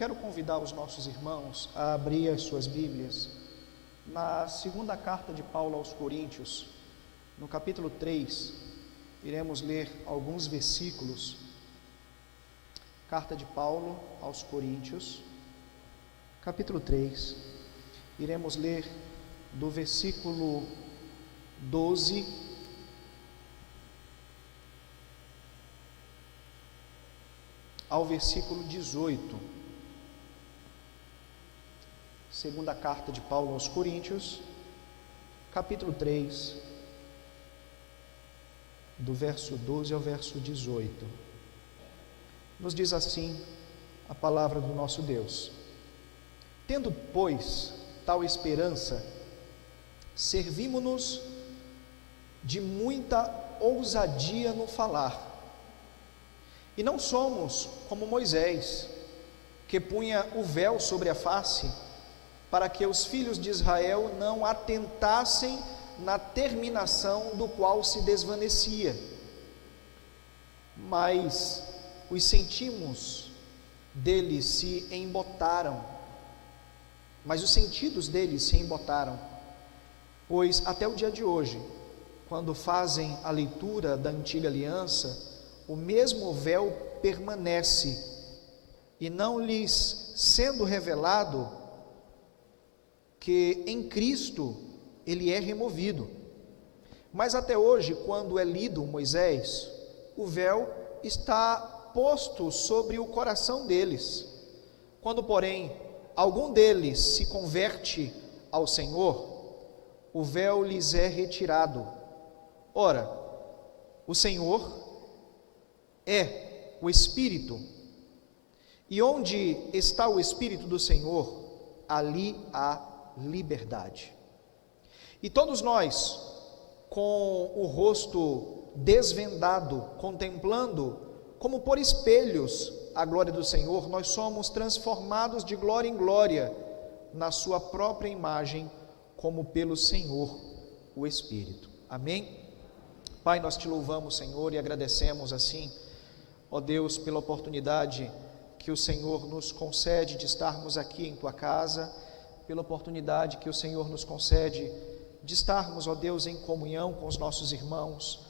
quero convidar os nossos irmãos a abrir as suas Bíblias na segunda carta de Paulo aos Coríntios, no capítulo 3, iremos ler alguns versículos. Carta de Paulo aos Coríntios, capítulo 3, iremos ler do versículo 12 ao versículo 18. Segunda carta de Paulo aos Coríntios, capítulo 3, do verso 12 ao verso 18. Nos diz assim a palavra do nosso Deus: tendo, pois, tal esperança, servimo-nos de muita ousadia no falar, e não somos como Moisés, que punha o véu sobre a face, para que os filhos de Israel não atentassem na terminação do qual se desvanecia. Mas os sentidos deles se embotaram, pois até o dia de hoje, quando fazem a leitura da antiga aliança, o mesmo véu permanece, e não lhes sendo revelado que em Cristo ele é removido. Mas até hoje, quando é lido Moisés, o véu está posto sobre o coração deles. Quando, porém, algum deles se converte ao Senhor, o véu lhes é retirado. Ora, o Senhor é o Espírito, e onde está o Espírito do Senhor, ali há liberdade. E todos nós, com o rosto desvendado, contemplando como por espelhos a glória do Senhor, nós somos transformados de glória em glória na sua própria imagem, como pelo Senhor, o Espírito. Amém? Pai, nós te louvamos, Senhor, e agradecemos assim, ó Deus, pela oportunidade que o Senhor nos concede de estarmos aqui em tua casa, pela oportunidade que o Senhor nos concede de estarmos, ó Deus, em comunhão com os nossos irmãos,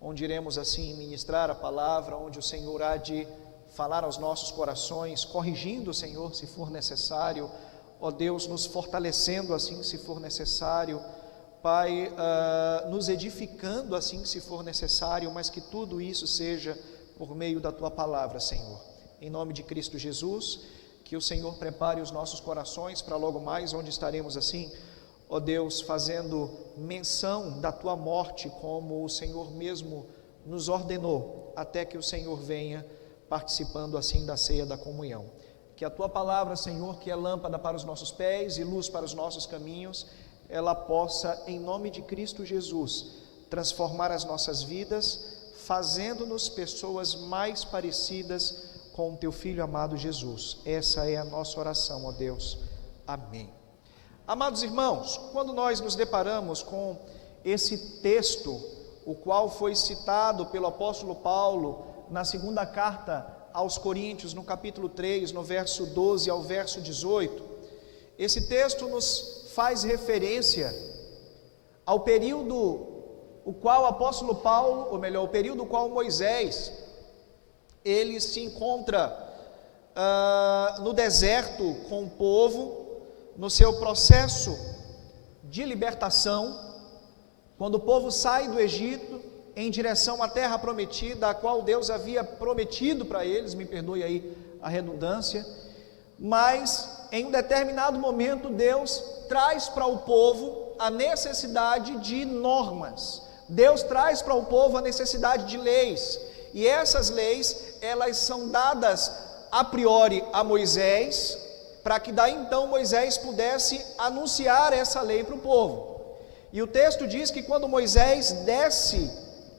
onde iremos assim ministrar a palavra, onde o Senhor há de falar aos nossos corações, corrigindo, Senhor, se for necessário, ó Deus, nos fortalecendo assim, se for necessário, Pai, nos edificando assim, se for necessário, mas que tudo isso seja por meio da tua palavra, Senhor. Em nome de Cristo Jesus, que o Senhor prepare os nossos corações para logo mais, onde estaremos assim, ó Deus, fazendo menção da tua morte, como o Senhor mesmo nos ordenou, até que o Senhor venha, participando assim da ceia da comunhão. Que a tua palavra, Senhor, que é lâmpada para os nossos pés e luz para os nossos caminhos, ela possa, em nome de Cristo Jesus, transformar as nossas vidas, fazendo-nos pessoas mais parecidas com o teu Filho amado Jesus. Essa é a nossa oração, ó Deus. Amém. Amados irmãos, quando nós nos deparamos com esse texto, o qual foi citado pelo apóstolo Paulo na segunda carta aos Coríntios, no capítulo 3, no verso 12 ao verso 18, esse texto nos faz referência ao período o qual o apóstolo Paulo, ou melhor, o período o qual Moisés, ele se encontra no deserto com o povo, no seu processo de libertação, quando o povo sai do Egito em direção à terra prometida, a qual Deus havia prometido para eles, me perdoe aí a redundância, mas em um determinado momento Deus traz para o povo a necessidade de normas, Deus traz para o povo a necessidade de leis, e essas leis, elas são dadas a priori a Moisés, para que daí então Moisés pudesse anunciar essa lei para o povo. E o texto diz que quando Moisés desce,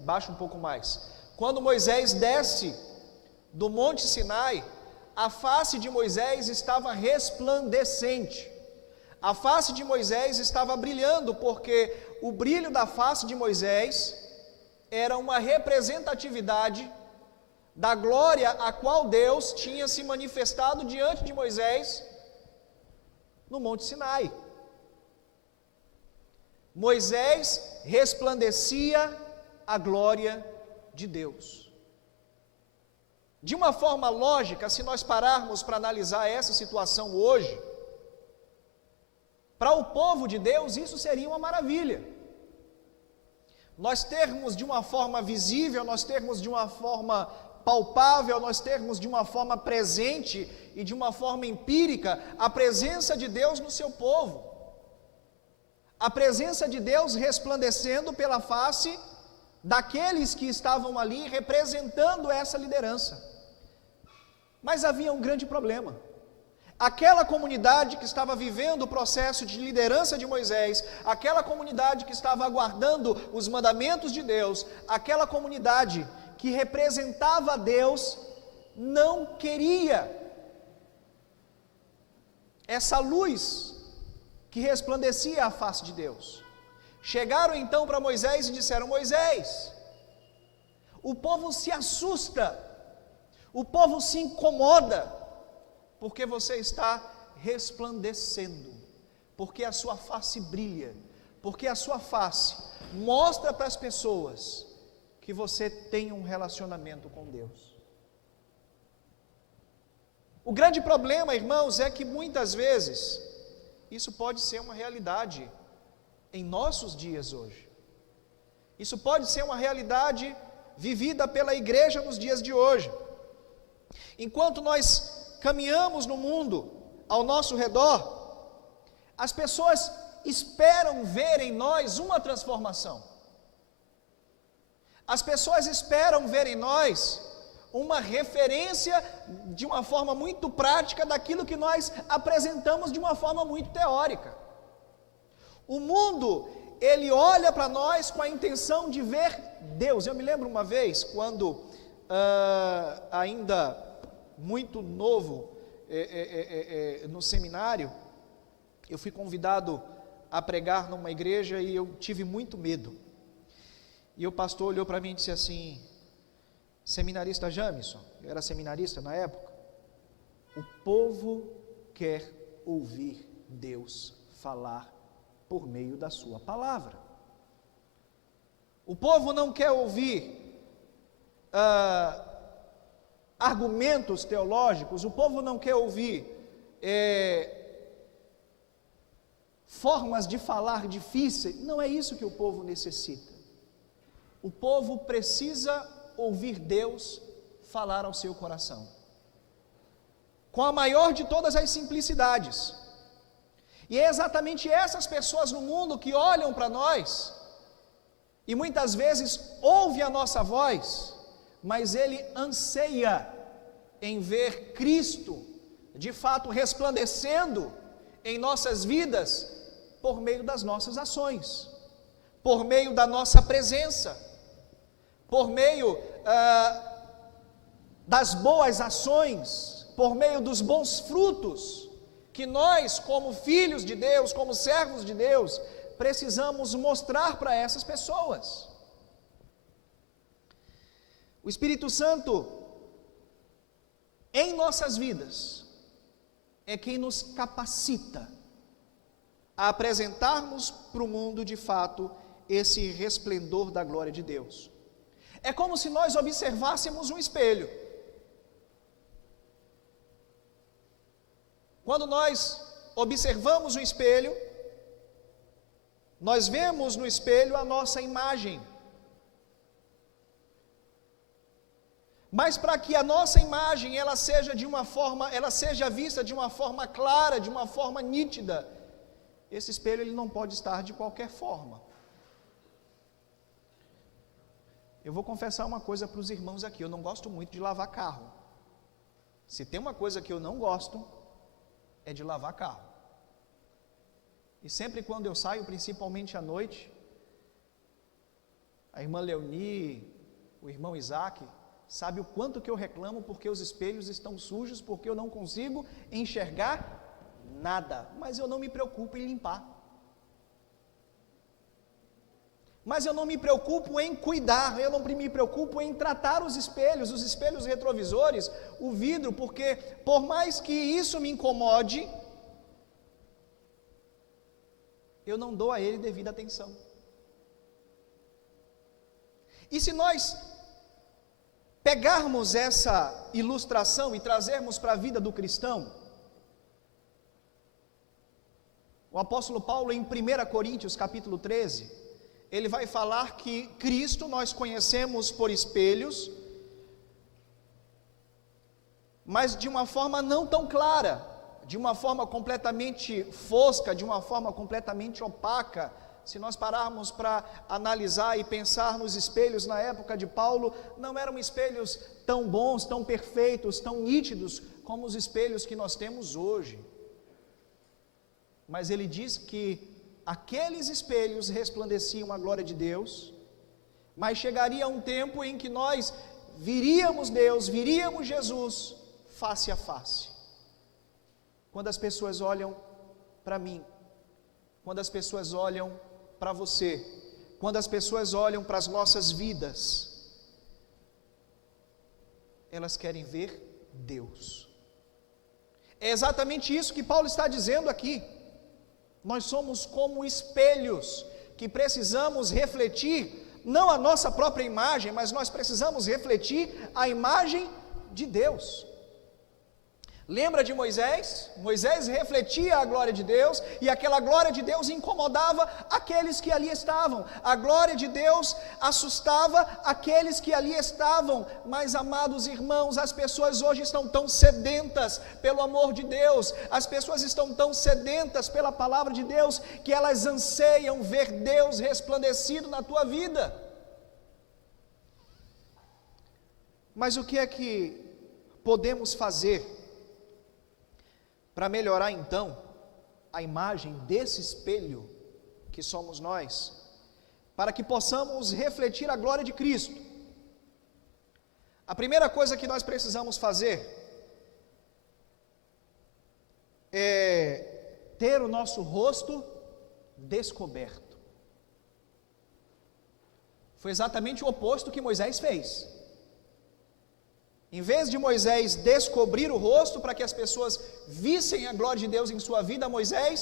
baixa um pouco mais, quando Moisés desce do Monte Sinai, a face de Moisés estava resplandecente, a face de Moisés estava brilhando, porque o brilho da face de Moisés era uma representatividade da glória a qual Deus tinha se manifestado diante de Moisés no Monte Sinai. Moisés resplandecia a glória de Deus. De uma forma lógica, se nós pararmos para analisar essa situação hoje, para o povo de Deus isso seria uma maravilha. Nós termos de uma forma visível, nós termos de uma forma palpável, nós termos de uma forma presente e de uma forma empírica a presença de Deus no seu povo. A presença de Deus resplandecendo pela face daqueles que estavam ali representando essa liderança. Mas havia um grande problema. Aquela comunidade que estava vivendo o processo de liderança de Moisés, aquela comunidade que estava aguardando os mandamentos de Deus, aquela comunidade que representava a Deus, não queria essa luz que resplandecia a face de Deus. Chegaram então para Moisés e disseram: Moisés, o povo se assusta, o povo se incomoda, porque você está resplandecendo, porque a sua face brilha, porque a sua face mostra para as pessoas que você tem um relacionamento com Deus. O grande problema, irmãos, é que muitas vezes isso pode ser uma realidade em nossos dias hoje. Isso pode ser uma realidade vivida pela igreja nos dias de hoje. Enquanto nós caminhamos no mundo ao nosso redor, as pessoas esperam ver em nós uma transformação. As pessoas esperam ver em nós uma referência de uma forma muito prática daquilo que nós apresentamos de uma forma muito teórica. O mundo, ele olha para nós com a intenção de ver Deus. Eu me lembro uma vez, quando ainda muito novo, no seminário, eu fui convidado a pregar numa igreja e eu tive muito medo. E o pastor olhou para mim e disse assim: seminarista Jamison, eu era seminarista na época, o povo quer ouvir Deus falar por meio da sua palavra. O povo não quer ouvir argumentos teológicos, o povo não quer ouvir formas de falar difíceis. Não é isso que o povo necessita. O povo precisa ouvir Deus falar ao seu coração, com a maior de todas as simplicidades. E é exatamente essas pessoas no mundo que olham para nós e muitas vezes ouvem a nossa voz, mas ele anseia em ver Cristo de fato resplandecendo em nossas vidas por meio das nossas ações, por meio da nossa presença, por meio das boas ações, por meio dos bons frutos que nós, como filhos de Deus, como servos de Deus, precisamos mostrar para essas pessoas. O Espírito Santo, em nossas vidas, é quem nos capacita a apresentarmos para o mundo, de fato, esse resplendor da glória de Deus. É como se nós observássemos um espelho. Quando nós observamos o espelho, nós vemos no espelho a nossa imagem. Mas para que a nossa imagem ela seja vista de uma forma clara, de uma forma nítida, esse espelho ele não pode estar de qualquer forma. Eu vou confessar uma coisa para os irmãos aqui: eu não gosto muito de lavar carro. Se tem uma coisa que eu não gosto, é de lavar carro. E sempre quando eu saio, principalmente à noite, a irmã Leoni, o irmão Isaac, sabe o quanto que eu reclamo porque os espelhos estão sujos, porque eu não consigo enxergar nada, mas eu não me preocupo em limpar. mas eu não me preocupo em cuidar, eu não me preocupo em tratar os espelhos retrovisores, o vidro, porque por mais que isso me incomode, eu não dou a ele devida atenção. E se nós pegarmos essa ilustração e trazermos para a vida do cristão, o apóstolo Paulo em 1 Coríntios capítulo 13, ele vai falar que Cristo nós conhecemos por espelhos, mas de uma forma não tão clara, de uma forma completamente fosca, de uma forma completamente opaca. Se nós pararmos para analisar e pensar nos espelhos na época de Paulo, não eram espelhos tão bons, tão perfeitos, tão nítidos como os espelhos que nós temos hoje. Mas ele diz que aqueles espelhos resplandeciam a glória de Deus, mas chegaria um tempo em que nós viríamos Deus, viríamos Jesus face a face. Quando as pessoas olham para mim, quando as pessoas olham para você, quando as pessoas olham para as nossas vidas, elas querem ver Deus. É exatamente isso que Paulo está dizendo aqui. Nós somos como espelhos que precisamos refletir, não a nossa própria imagem, mas nós precisamos refletir a imagem de Deus. Lembra de Moisés? Moisés refletia a glória de Deus, e aquela glória de Deus incomodava aqueles que ali estavam. A glória de Deus assustava aqueles que ali estavam. Mas, amados irmãos, as pessoas hoje estão tão sedentas pelo amor de Deus, as pessoas estão tão sedentas pela palavra de Deus, que elas anseiam ver Deus resplandecido na tua vida. Mas o que é que podemos fazer para melhorar então a imagem desse espelho que somos nós, para que possamos refletir a glória de Cristo? A primeira coisa que nós precisamos fazer é ter o nosso rosto descoberto. Foi exatamente o oposto que Moisés fez. Em vez de Moisés descobrir o rosto para que as pessoas vissem a glória de Deus em sua vida, Moisés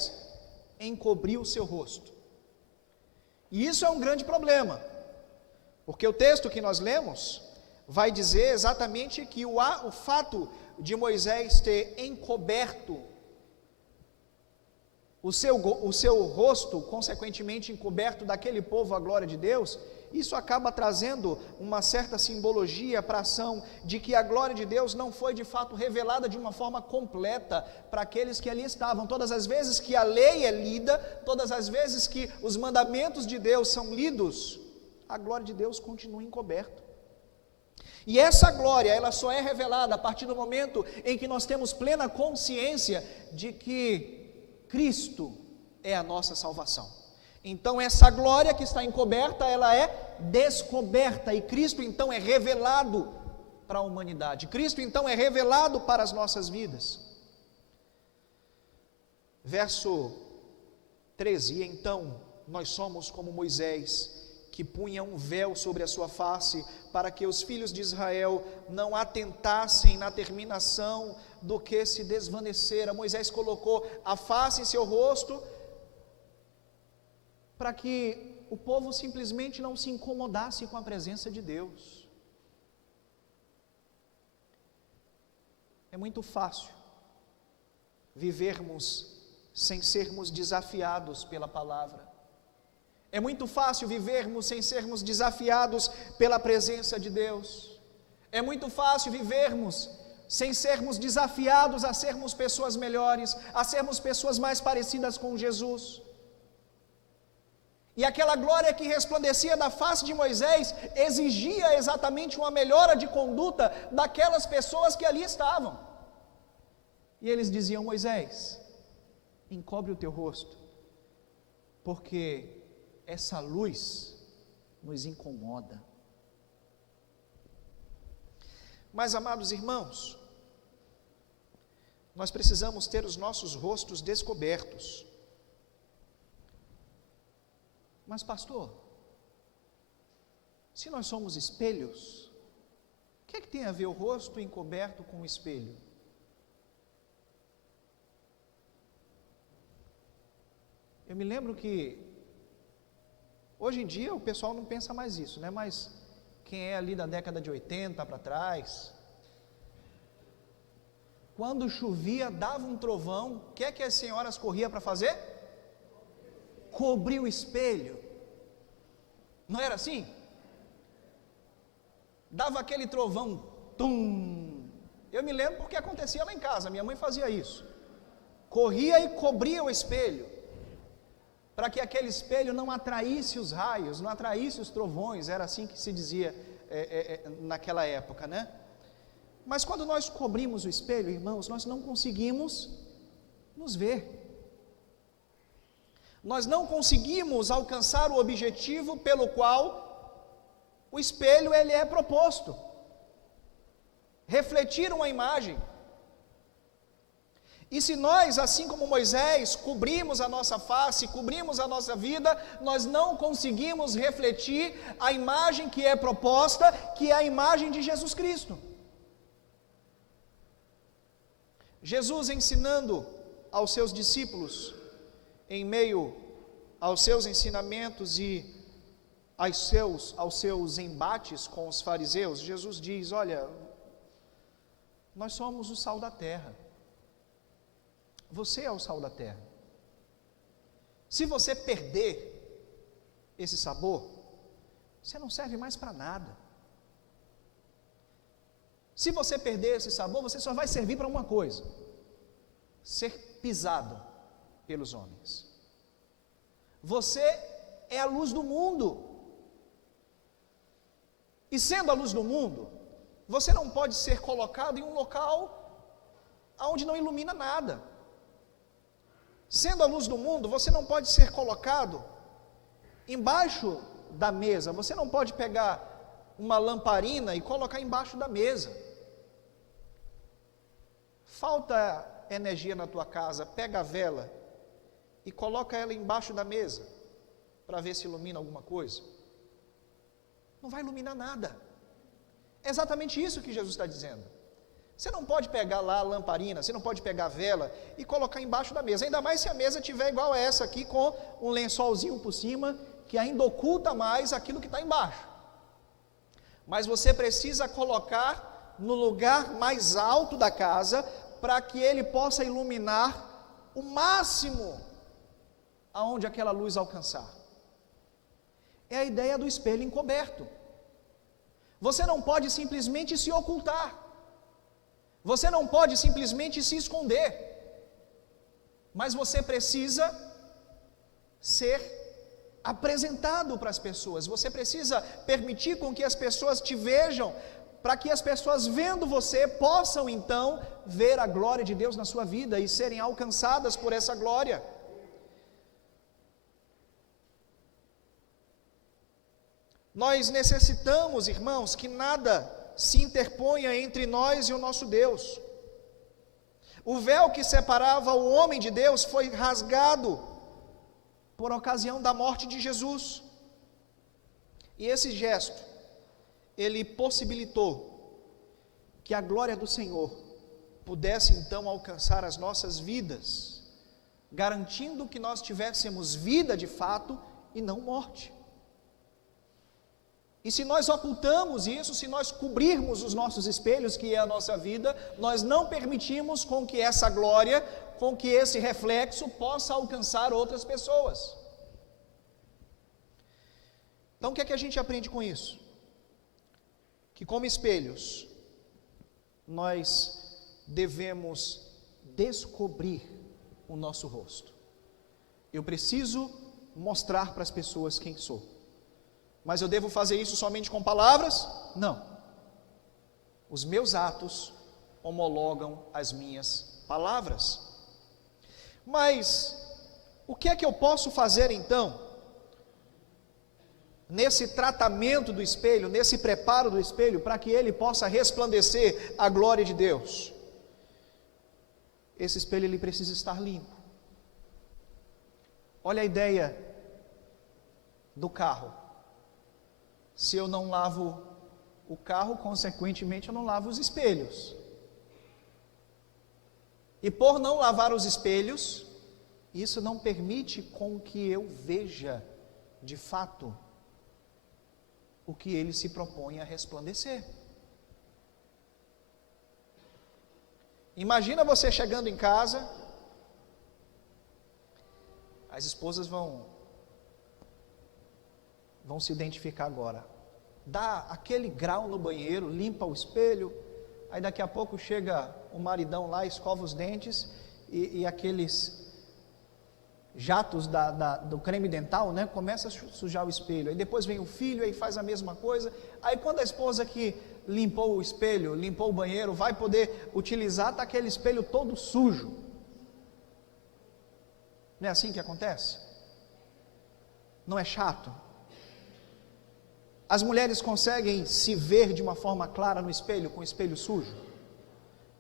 encobriu o seu rosto. E isso é um grande problema, porque o texto que nós lemos vai dizer exatamente que o fato de Moisés ter encoberto o seu rosto, consequentemente encoberto daquele povo a glória de Deus, isso acaba trazendo uma certa simbologia para a ação de que a glória de Deus não foi de fato revelada de uma forma completa para aqueles que ali estavam. Todas as vezes que a lei é lida, todas as vezes que os mandamentos de Deus são lidos, a glória de Deus continua encoberta. E essa glória, ela só é revelada a partir do momento em que nós temos plena consciência de que Cristo é a nossa salvação. Então essa glória que está encoberta, ela é descoberta, e Cristo então é revelado para a humanidade. Cristo então é revelado para as nossas vidas. Verso 13, então nós somos como Moisés, que punha um véu sobre a sua face, para que os filhos de Israel não atentassem na terminação do que se desvanecera. Moisés colocou a face em seu rosto, para que o povo simplesmente não se incomodasse com a presença de Deus. É muito fácil vivermos sem sermos desafiados pela palavra. É muito fácil vivermos sem sermos desafiados pela presença de Deus. É muito fácil vivermos sem sermos desafiados a sermos pessoas melhores, a sermos pessoas mais parecidas com Jesus. E aquela glória que resplandecia da face de Moisés exigia exatamente uma melhora de conduta daquelas pessoas que ali estavam. E eles diziam: Moisés, encobre o teu rosto, porque essa luz nos incomoda. Mas, amados irmãos, nós precisamos ter os nossos rostos descobertos. Mas pastor, Se nós somos espelhos, o que é que tem a ver o rosto encoberto com o espelho? Eu me lembro que, hoje em dia o pessoal não pensa mais isso, né? Mas quem é ali da década de 80 para trás, quando chovia, dava um trovão, o que é que as senhoras corriam para fazer? Cobrir o espelho. Não era assim? Dava aquele trovão, tum. Eu me lembro porque acontecia lá em casa, minha mãe fazia isso. Corria e cobria o espelho, para que aquele espelho não atraísse os raios, não atraísse os trovões, era assim que se dizia naquela época, né? Mas quando nós cobrimos o espelho, irmãos, nós não conseguimos nos ver. Nós não conseguimos alcançar o objetivo pelo qual o espelho ele é proposto. Refletir uma imagem. E se nós, assim como Moisés, cobrimos a nossa face, cobrimos a nossa vida, nós não conseguimos refletir a imagem que é proposta, que é a imagem de Jesus Cristo. Jesus ensinando aos seus discípulos, em meio aos seus ensinamentos e aos seus embates com os fariseus, Jesus diz: olha, nós somos o sal da terra. Você é o sal da terra. Se você perder esse sabor, você não serve mais para nada. Se você perder esse sabor, você só vai servir para uma coisa: ser pisado pelos homens. Você é a luz do mundo. E sendo a luz do mundo, você não pode ser colocado em um local onde não ilumina nada. Sendo a luz do mundo, você não pode ser colocado embaixo da mesa. Você não pode pegar uma lamparina e colocar embaixo da mesa. Falta energia na tua casa, pega a vela e coloca ela embaixo da mesa, para ver se ilumina alguma coisa. Não vai iluminar nada. É exatamente isso que Jesus está dizendo. Você não pode pegar lá a lamparina, você não pode pegar a vela e colocar embaixo da mesa, ainda mais se a mesa tiver igual a essa aqui, com um lençolzinho por cima, que ainda oculta mais aquilo que está embaixo. Mas você precisa colocar no lugar mais alto da casa, para que ele possa iluminar o máximo aonde aquela luz alcançar. É a ideia do espelho encoberto. Você não pode simplesmente se ocultar. Você não pode simplesmente se esconder. Mas você precisa ser apresentado para as pessoas. Você precisa permitir com que as pessoas te vejam, para que as pessoas vendo você possam então ver a glória de Deus na sua vida e serem alcançadas por essa glória. Nós necessitamos, irmãos, que nada se interponha entre nós e o nosso Deus. O véu que separava o homem de Deus foi rasgado por ocasião da morte de Jesus. E esse gesto, ele possibilitou que a glória do Senhor pudesse então alcançar as nossas vidas, garantindo que nós tivéssemos vida de fato e não morte. E se nós ocultamos isso, se nós cobrirmos os nossos espelhos, que é a nossa vida, nós não permitimos com que essa glória, com que esse reflexo possa alcançar outras pessoas. Então o que é que a gente aprende com isso? Que como espelhos, nós devemos descobrir o nosso rosto. Eu preciso mostrar para as pessoas quem sou. Mas eu devo fazer isso somente com palavras? Não. Os meus atos homologam as minhas palavras. Mas o que é que eu posso fazer então, nesse tratamento do espelho, nesse preparo do espelho, para que ele possa resplandecer a glória de Deus? Esse espelho ele precisa estar limpo. Olha a ideia do carro. Se eu não lavo o carro, consequentemente eu não lavo os espelhos. E por não lavar os espelhos, isso não permite com que eu veja, de fato, o que ele se propõe a resplandecer. Imagina você chegando em casa, as esposas vão se identificar agora. Dá aquele grau no banheiro, limpa o espelho, aí daqui a pouco chega o maridão lá, escova os dentes e aqueles jatos do creme dental, né, começa a sujar o espelho. Aí depois vem o filho, aí faz a mesma coisa. Aí quando a esposa que limpou o espelho, limpou o banheiro, vai poder utilizar, está aquele espelho todo sujo. Não é assim que acontece? Não é chato? As mulheres conseguem se ver de uma forma clara no espelho, com o espelho sujo?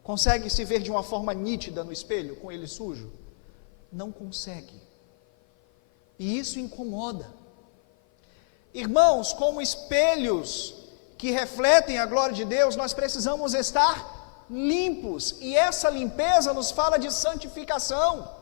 Conseguem se ver de uma forma nítida no espelho, com ele sujo? Não consegue. E isso incomoda. Irmãos, como espelhos que refletem a glória de Deus, nós precisamos estar limpos. E essa limpeza nos fala de santificação.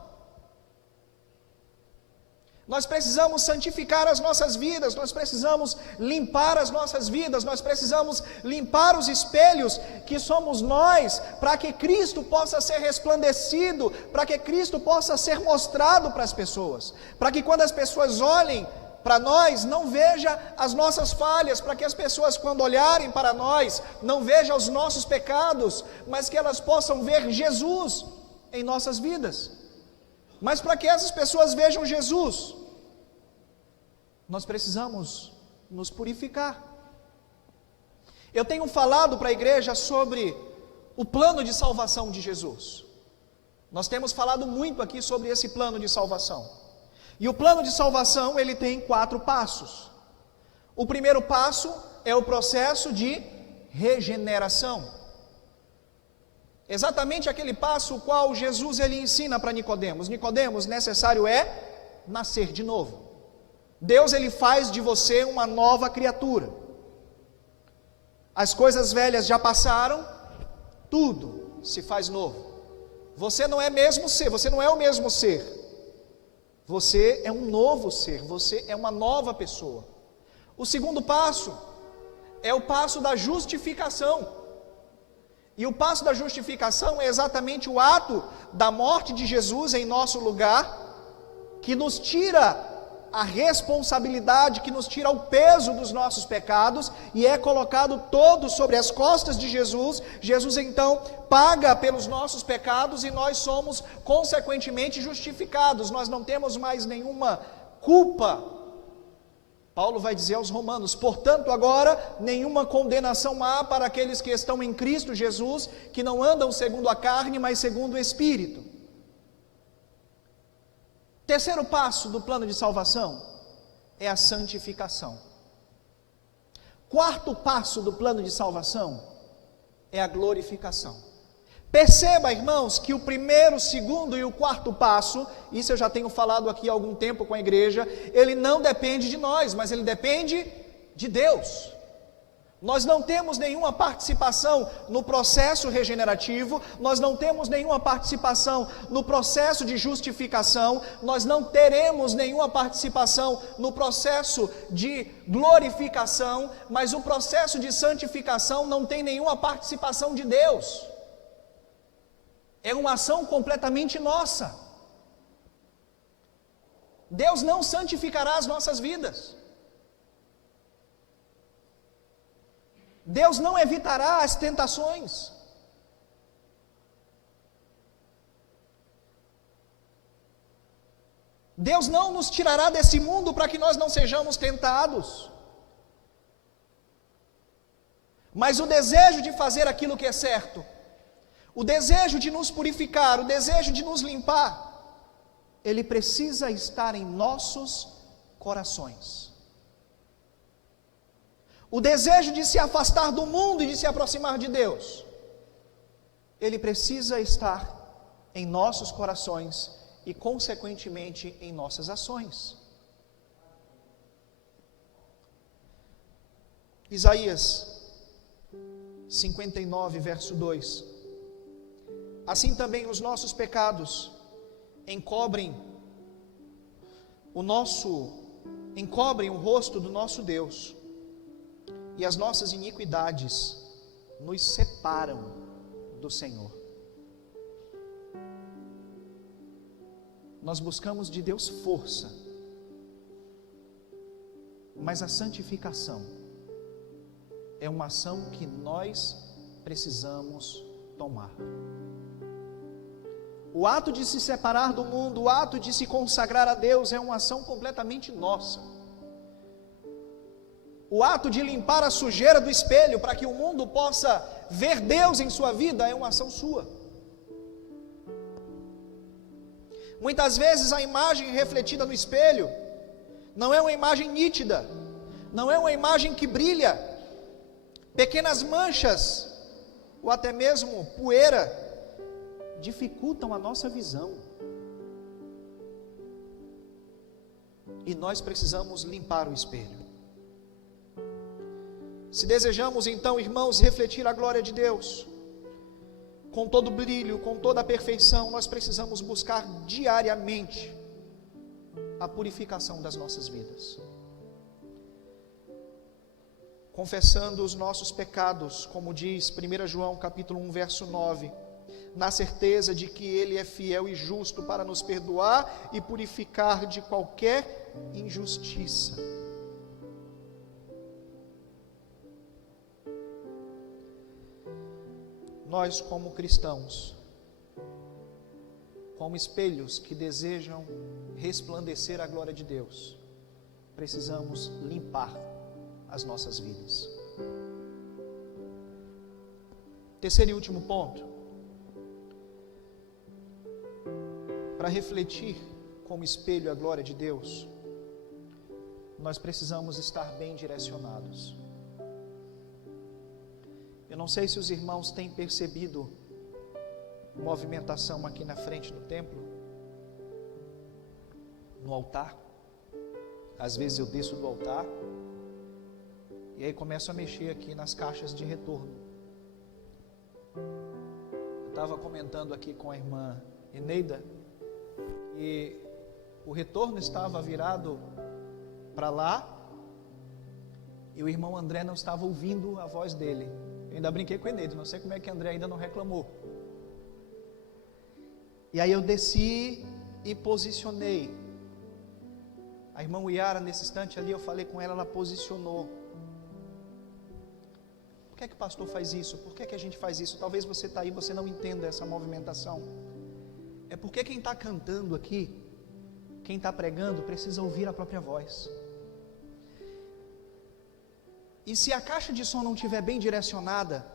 Nós precisamos santificar as nossas vidas, nós precisamos limpar as nossas vidas, nós precisamos limpar os espelhos que somos nós, para que Cristo possa ser resplandecido, para que Cristo possa ser mostrado para as pessoas, para que quando as pessoas olhem para nós, não vejam as nossas falhas, para que as pessoas quando olharem para nós, não vejam os nossos pecados, mas que elas possam ver Jesus em nossas vidas. Mas para que essas pessoas vejam Jesus, nós precisamos nos purificar. Eu tenho falado para a igreja sobre o plano de salvação de Jesus. Nós temos falado muito aqui sobre esse plano de salvação. E o plano de salvação, ele tem 4 passos. O primeiro passo é o processo de regeneração. Exatamente aquele passo o qual Jesus ele ensina para Nicodemos. Nicodemos, necessário é nascer de novo. Deus ele faz de você uma nova criatura. As coisas velhas já passaram, tudo se faz novo. Você não é mesmo ser, você não é o mesmo ser. Você é um novo ser, você é uma nova pessoa. O segundo passo é o passo da justificação. E o passo da justificação é exatamente o ato da morte de Jesus em nosso lugar, que nos tira a responsabilidade, que nos tira o peso dos nossos pecados, e é colocado todo sobre as costas de Jesus. Jesus então paga pelos nossos pecados e nós somos consequentemente justificados, nós não temos mais nenhuma culpa. Paulo vai dizer aos romanos: portanto agora nenhuma condenação há para aqueles que estão em Cristo Jesus, que não andam segundo a carne, mas segundo o Espírito. Terceiro passo do plano de salvação é a santificação. Quarto passo do plano de salvação é a glorificação. Perceba, irmãos, que o primeiro, o segundo e o quarto passo, isso eu já tenho falado aqui há algum tempo com a igreja, ele não depende de nós, mas ele depende de Deus. Nós não temos nenhuma participação no processo regenerativo, nós não temos nenhuma participação no processo de justificação, nós não teremos nenhuma participação no processo de glorificação, mas o processo de santificação não tem nenhuma participação de Deus. É uma ação completamente nossa. Deus não santificará as nossas vidas. Deus não evitará as tentações. Deus não nos tirará desse mundo para que nós não sejamos tentados. Mas o desejo de fazer aquilo que é certo, o desejo de nos purificar, o desejo de nos limpar, ele precisa estar em nossos corações. O desejo de se afastar do mundo e de se aproximar de Deus, ele precisa estar em nossos corações e, consequentemente, em nossas ações. Isaías 59, verso 2. Assim também os nossos pecados encobrem o rosto do nosso Deus, e as nossas iniquidades nos separam do Senhor. Nós buscamos de Deus força, mas a santificação é uma ação que nós precisamos tomar. O ato de se separar do mundo, o ato de se consagrar a Deus é uma ação completamente nossa. O ato de limpar a sujeira do espelho para que o mundo possa ver Deus em sua vida é uma ação sua. Muitas vezes a imagem refletida no espelho não é uma imagem nítida, não é uma imagem que brilha. Pequenas manchas, ou até mesmo poeira, dificultam a nossa visão. E nós precisamos limpar o espelho. Se desejamos então, irmãos, refletir a glória de Deus, com todo brilho, com toda a perfeição, nós precisamos buscar diariamente a purificação das nossas vidas. Confessando os nossos pecados, como diz 1 João capítulo 1, verso 9, na certeza de que Ele é fiel e justo para nos perdoar e purificar de qualquer injustiça. Nós, como cristãos, como espelhos que desejam resplandecer a glória de Deus, precisamos limpar as nossas vidas. Terceiro e último ponto, para refletir como espelho a glória de Deus, nós precisamos estar bem direcionados. Eu não sei se os irmãos têm percebido movimentação aqui na frente do templo, no altar. Às vezes eu desço do altar e aí começo a mexer aqui nas caixas de retorno. Eu estava comentando aqui com a irmã Eneida e o retorno estava virado para lá e o irmão André não estava ouvindo a voz dele. Eu ainda brinquei com a Eneida, não sei como é que André ainda não reclamou. E aí eu desci e posicionei. A irmã Uiara, nesse instante ali, eu falei com ela, ela posicionou. Por que é que o pastor faz isso? Por que é que a gente faz isso? Talvez você está aí, você não entenda essa movimentação. É porque quem está cantando aqui, quem está pregando, precisa ouvir a própria voz. E se a caixa de som não estiver bem direcionada,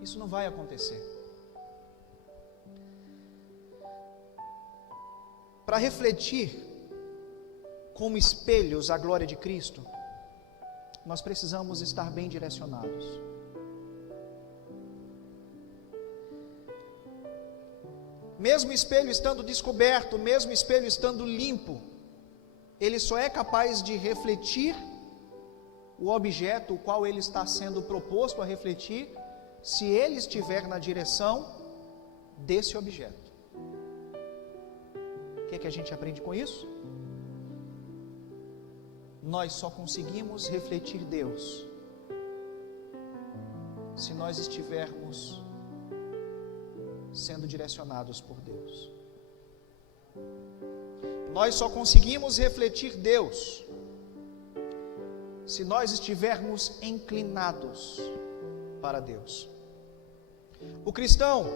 isso não vai acontecer. Para refletir como espelhos a glória de Cristo, nós precisamos estar bem direcionados. Mesmo o espelho estando descoberto, mesmo o espelho estando limpo, ele só é capaz de refletir o objeto o qual ele está sendo proposto a refletir, se ele estiver na direção desse objeto. O que é que a gente aprende com isso? Nós só conseguimos refletir Deus se nós estivermos sendo direcionados por Deus. Nós só conseguimos refletir Deus se nós estivermos inclinados para Deus. O cristão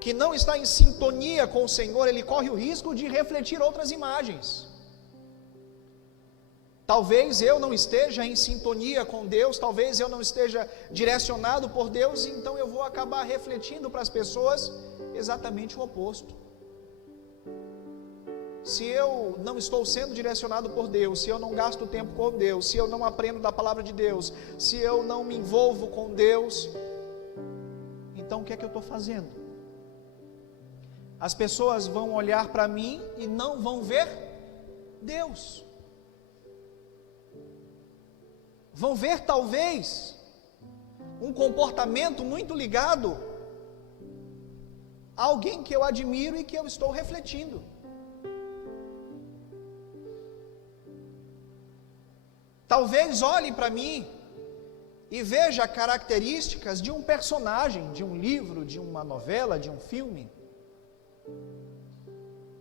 que não está em sintonia com o Senhor, ele corre o risco de refletir outras imagens. Talvez eu não esteja em sintonia com Deus, talvez eu não esteja direcionado por Deus, então eu vou acabar refletindo para as pessoas exatamente o oposto. Se eu não estou sendo direcionado por Deus, se eu não gasto tempo com Deus, se eu não aprendo da palavra de Deus, se eu não me envolvo com Deus, então o que é que eu estou fazendo? As pessoas vão olhar para mim e não vão ver Deus. vão ver talvez um comportamento muito ligado a alguém que eu admiro e que eu estou refletindo. Talvez olhem para mim e veja características de um personagem, de um livro, de uma novela, de um filme,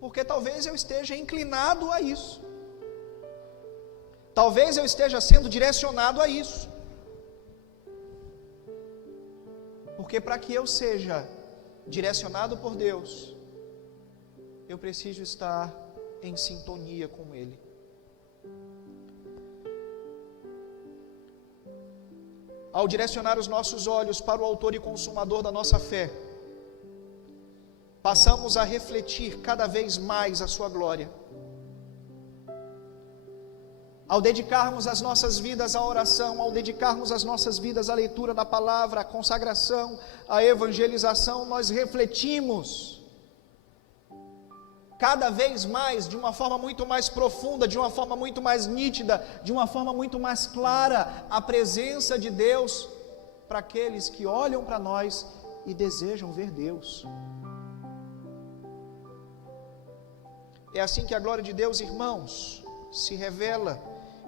porque talvez eu esteja inclinado a isso, talvez eu esteja sendo direcionado a isso, porque para que eu seja direcionado por Deus, eu preciso estar em sintonia com Ele. Ao direcionar os nossos olhos para o autor e consumador da nossa fé, passamos a refletir cada vez mais a sua glória. Ao dedicarmos as nossas vidas à oração, ao dedicarmos as nossas vidas à leitura da palavra, à consagração, à evangelização, nós refletimos cada vez mais, de uma forma muito mais profunda, de uma forma muito mais nítida, de uma forma muito mais clara, a presença de Deus para aqueles que olham para nós e desejam ver Deus. É assim que a glória de Deus, irmãos, se revela,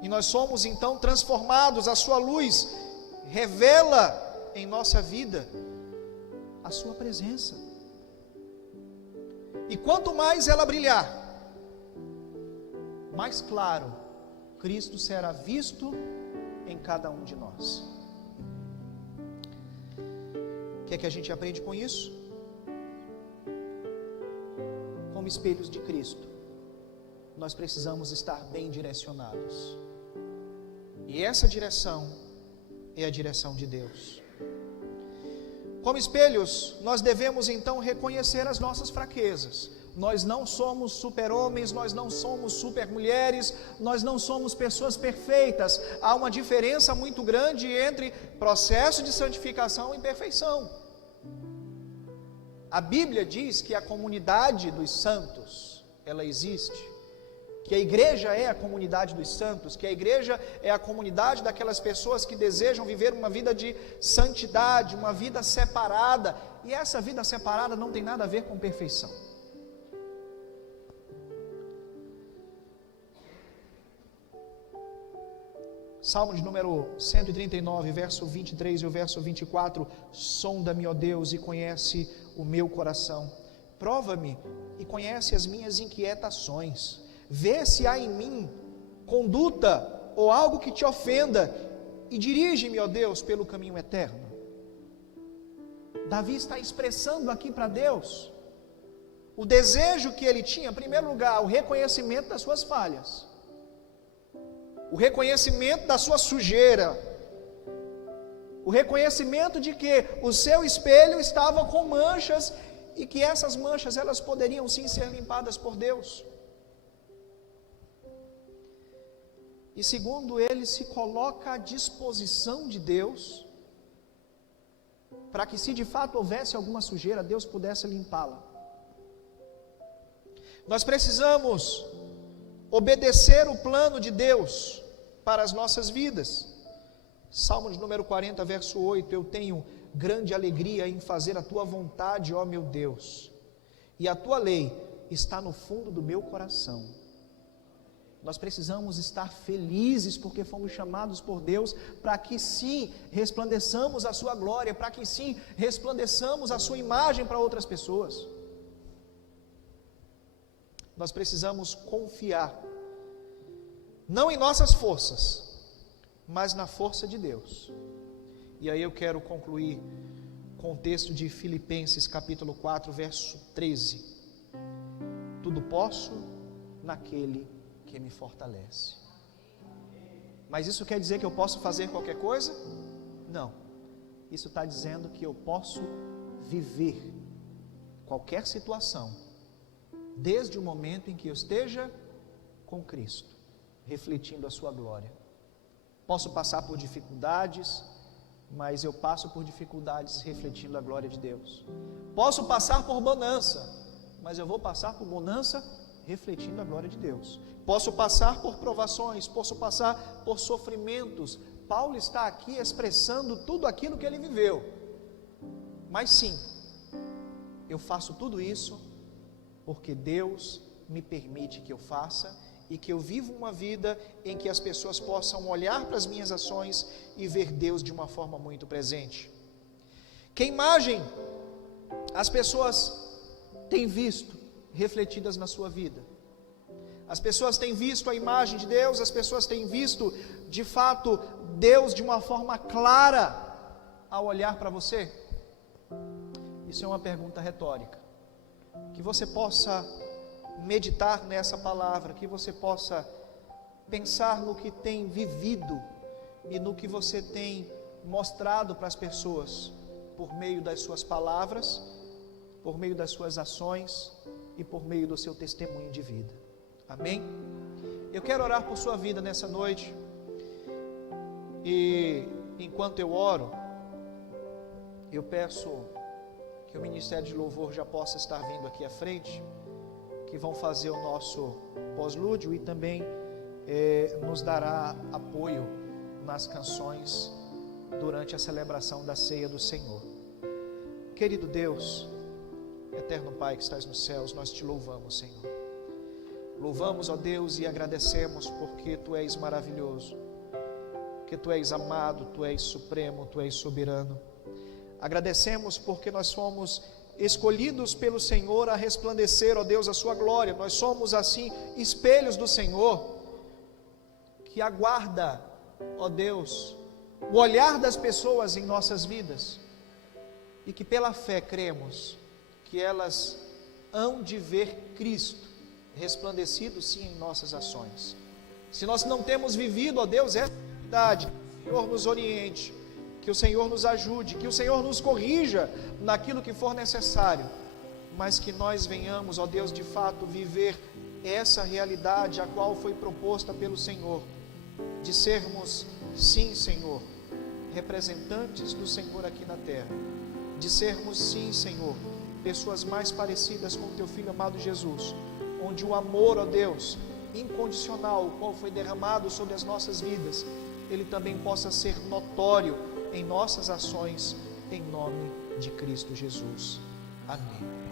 e nós somos então transformados, a sua luz revela em nossa vida a sua presença. E quanto mais ela brilhar, mais claro Cristo será visto em cada um de nós. O que é que a gente aprende com isso? Como espelhos de Cristo, nós precisamos estar bem direcionados. E essa direção é a direção de Deus. Como espelhos, nós devemos então reconhecer as nossas fraquezas. Nós não somos super-homens, nós não somos super-mulheres, nós não somos pessoas perfeitas. Há uma diferença muito grande entre processo de santificação e perfeição. A Bíblia diz que a comunidade dos santos, ela existe. Que a igreja é a comunidade dos santos, que a igreja é a comunidade daquelas pessoas que desejam viver uma vida de santidade, uma vida separada, e essa vida separada não tem nada a ver com perfeição. Salmo de número 139, verso 23 e o verso 24, sonda-me, ó Deus, e conhece o meu coração, prova-me e conhece as minhas inquietações, vê se há em mim conduta ou algo que te ofenda e dirige-me, ó Deus, pelo caminho eterno. Davi está expressando aqui para Deus o desejo que ele tinha, em primeiro lugar, o reconhecimento das suas falhas, o reconhecimento da sua sujeira, o reconhecimento de que o seu espelho estava com manchas e que essas manchas elas poderiam sim ser limpadas por Deus. E segundo, ele se coloca à disposição de Deus, para que se de fato houvesse alguma sujeira, Deus pudesse limpá-la. Nós precisamos obedecer o plano de Deus para as nossas vidas. Salmo de número 40, verso 8, eu tenho grande alegria em fazer a tua vontade, ó meu Deus, e a tua lei está no fundo do meu coração. Nós precisamos estar felizes porque fomos chamados por Deus para que sim resplandeçamos a sua glória, para que sim resplandeçamos a sua imagem para outras pessoas. Nós precisamos confiar, não em nossas forças, mas na força de Deus. E aí eu quero concluir com o texto de Filipenses capítulo 4, verso 13. Tudo posso naquele que me fortalece. Mas isso quer dizer que eu posso fazer qualquer coisa? Não. Isso está dizendo que eu posso viver qualquer situação, desde o momento em que eu esteja com Cristo, refletindo a sua glória. Posso passar por dificuldades, mas eu passo por dificuldades refletindo a glória de Deus. Posso passar por bonança, mas eu vou passar por bonança refletindo a glória de Deus. Posso passar por provações, posso passar por sofrimentos, Paulo está aqui expressando tudo aquilo que ele viveu. Mas sim, eu faço tudo isso porque Deus me permite que eu faça e que eu viva uma vida em que as pessoas possam olhar para as minhas ações e ver Deus de uma forma muito presente. Que imagem as pessoas têm visto refletidas na sua vida? As pessoas têm visto a imagem de Deus, as pessoas têm visto de fato Deus de uma forma clara ao olhar para você? Isso é uma pergunta retórica. Que você possa meditar nessa palavra, que você possa pensar no que tem vivido e no que você tem mostrado para as pessoas, por meio das suas palavras, por meio das suas ações e por meio do seu testemunho de vida. Amém? Eu quero orar por sua vida nessa noite, e enquanto eu oro, eu peço que o Ministério de Louvor já possa estar vindo aqui à frente, que vão fazer o nosso pós-lúdio e também nos dará apoio nas canções durante a celebração da ceia do Senhor. Querido Deus, eterno Pai que estás nos céus, nós te louvamos, Senhor. Louvamos, ó Deus, e agradecemos porque Tu és maravilhoso, porque Tu és amado, Tu és supremo, Tu és soberano. Agradecemos porque nós fomos escolhidos pelo Senhor a resplandecer, ó Deus, a sua glória. Nós somos assim espelhos do Senhor, que aguarda, ó Deus, o olhar das pessoas em nossas vidas, e que pela fé cremos que elas hão de ver Cristo resplandecido sim em nossas ações. Se nós não temos vivido, ó Deus, essa verdade, que o Senhor nos oriente, que o Senhor nos ajude, que o Senhor nos corrija naquilo que for necessário, mas que nós venhamos, ó Deus, de fato viver essa realidade a qual foi proposta pelo Senhor, de sermos, sim, Senhor, representantes do Senhor aqui na terra, de sermos, sim, Senhor, pessoas mais parecidas com o Teu Filho amado Jesus, onde o amor, ó Deus, incondicional, o qual foi derramado sobre as nossas vidas, ele também possa ser notório em nossas ações, em nome de Cristo Jesus. Amém.